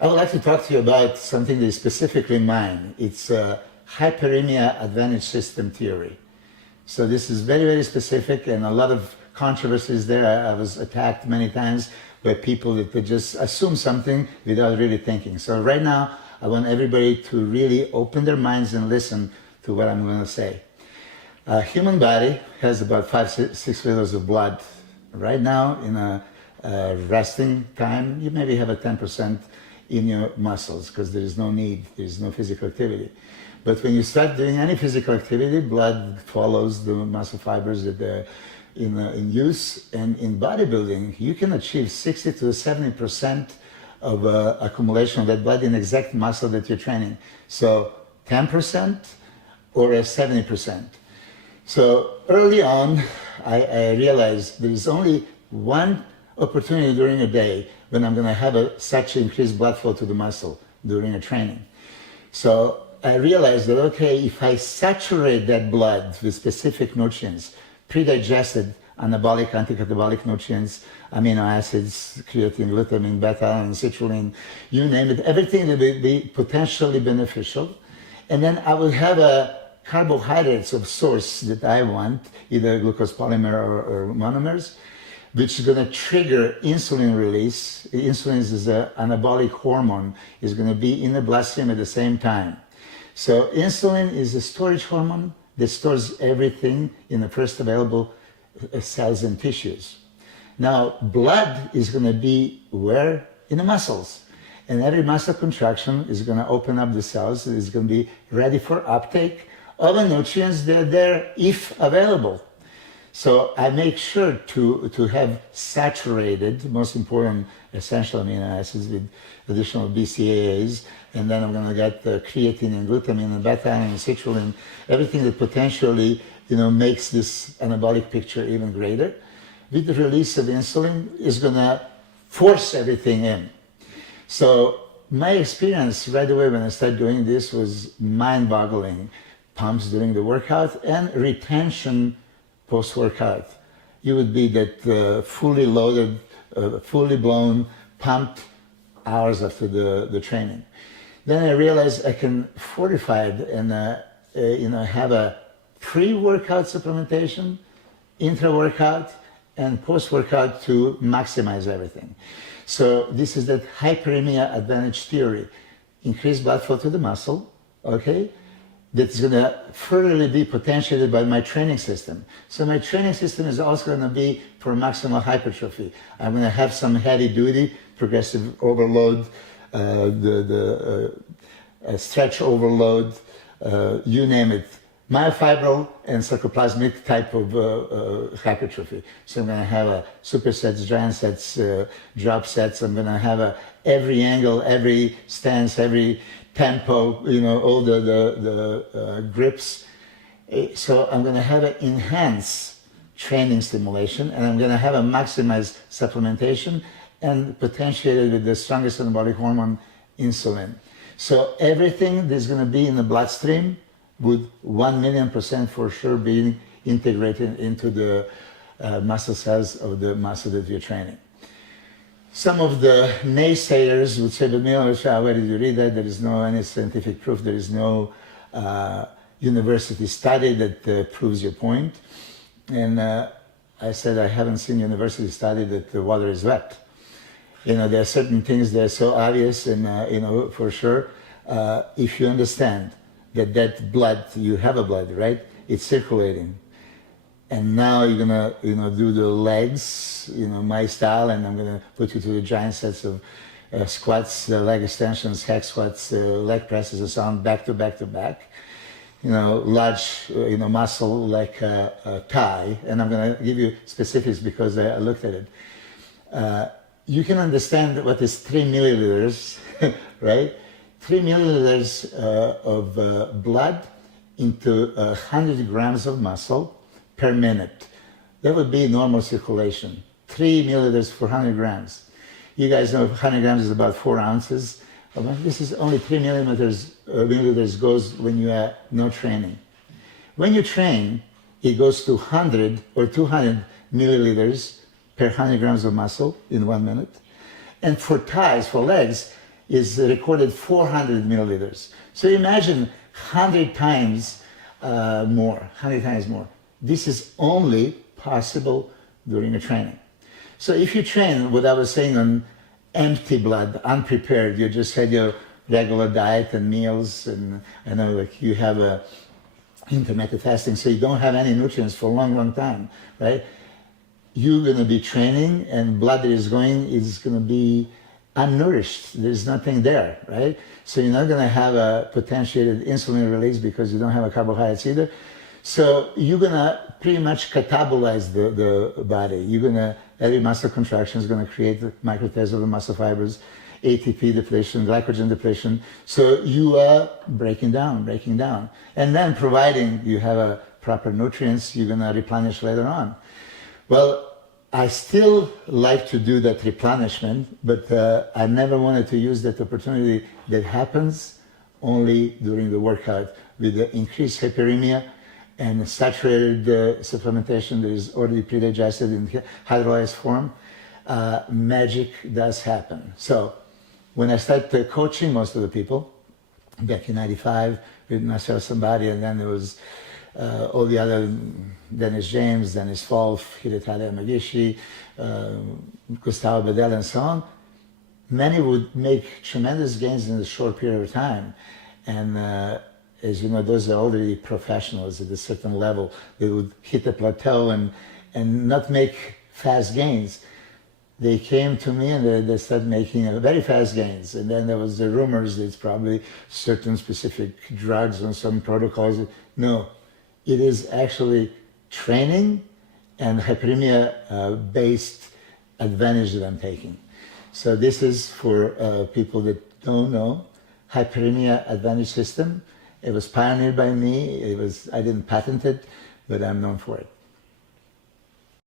I would like to talk to you about something that is specifically mine. It's hyperemia advantage system theory. So this is very, very specific and a lot of controversies there. I was attacked many times by people that they just assume something without really thinking. So right now, I want everybody to really open their minds and listen to what I'm going to say. Human body has about 5-6 liters of blood. Right now, in a resting time, you maybe have a 10% in your muscles because there is no need, there is no physical activity. But when you start doing any physical activity, blood follows the muscle fibers that are in use. And in bodybuilding, you can achieve 60 to 70% of accumulation of that blood in exact muscle that you're training. So 10% or 70%. So early on, I realized there is only one opportunity during a day when I'm going to have such increased blood flow to the muscle during a training. So I realized that, okay, if I saturate that blood with specific nutrients, predigested anabolic, anticatabolic nutrients, amino acids, creatine, glutamine, beta, and citrulline, you name it, everything that will be potentially beneficial. And then I will have a carbohydrates of source that I want, either glucose polymer or monomers, which is going to trigger insulin release. Insulin is an anabolic hormone, is going to be in the bloodstream at the same time. So insulin is a storage hormone that stores everything in the first available cells and tissues. Now, blood is going to be where? In the muscles. And every muscle contraction is going to open up the cells. It's going to be ready for uptake of the nutrients that are there if available. So I make sure to have saturated, most important, essential amino acids with additional BCAAs, and then I'm going to get the creatine and glutamine and beta and citrulline, everything that potentially makes this anabolic picture even greater. With the release of insulin is going to force everything in. So my experience right away when I started doing this was mind-boggling. Pumps during the workout and retention post-workout. You would be that fully loaded, fully blown, pumped hours after the training. Then I realized I can fortify it and have a pre-workout supplementation, intra-workout, and post-workout to maximize everything. So this is that hyperemia advantage theory. Increased blood flow to the muscle, okay? That's going to further be potentiated by my training system. So my training system is also going to be for maximal hypertrophy. I'm going to have some heavy duty, progressive overload, stretch overload, you name it, myofibril and sarcoplasmic type of hypertrophy. So I'm going to have supersets, giant sets, drop sets. I'm going to have every angle, every stance, every tempo, all the grips. So I'm going to have an enhanced training stimulation, and I'm going to have a maximized supplementation and potentiated with the strongest anabolic hormone, insulin. So everything that's going to be in the bloodstream would 1,000,000% for sure be integrated into the muscle cells of the muscle that you're training. Some of the naysayers would say, but Milos, where did you read that? There is no any scientific proof. There is no university study that proves your point. And I said, I haven't seen university study that the water is wet. There are certain things that are so obvious and, for sure, if you understand that blood, you have a blood, right? It's circulating. And now you're gonna, do the legs, my style, and I'm gonna put you through the giant sets of squats, leg extensions, hack squats, leg presses, and so on, back to back to back. Large, muscle like a thigh, and I'm gonna give you specifics because I looked at it. You can understand what is 3 milliliters, right? 3 milliliters of blood into 100 grams of muscle per minute. That would be normal circulation. 3 milliliters for 100 grams. You guys know 100 grams is about 4 ounces. This is only 3 milliliters goes when you are no training. When you train, it goes to 100 or 200 milliliters per 100 grams of muscle in 1 minute. And for thighs, for legs, is recorded 400 milliliters. So imagine 100 times more, 100 times more. This is only possible during a training. So if you train, what I was saying, on empty blood, unprepared, you just had your regular diet and meals, and I know like you have a intermittent fasting, so you don't have any nutrients for a long, long time, right? You're going to be training and blood that is going is going to be unnourished. There's nothing there, right? So you're not going to have a potentiated insulin release because you don't have a carbohydrates either. So you're going to pretty much catabolize the body. You're going to, every muscle contraction is going to create micro tears of the muscle fibers, ATP depletion, glycogen depletion. So you are breaking down. And then providing you have a proper nutrients, you're going to replenish later on. Well, I still like to do that replenishment, but I never wanted to use that opportunity that happens only during the workout with the increased hyperemia and saturated supplementation that is already predigested in hydrolyzed form. Magic does happen. So when I started coaching most of the people back in '95 with Nasser Somebody, and then there was all the other, Dennis James, Dennis Wolf, Hidetaka Magishi, Gustavo Bedell, and so on, many would make tremendous gains in a short period of time. And as you know, those are already professionals at a certain level. They would hit a plateau and not make fast gains. They came to me and they started making very fast gains. And then there was the rumors that it's probably certain specific drugs and some protocols. No, it is actually training and hyperemia based advantage that I'm taking. So this is for people that don't know, Hyperemia Advantage System. It was pioneered by me. I didn't patent it, but I'm known for it.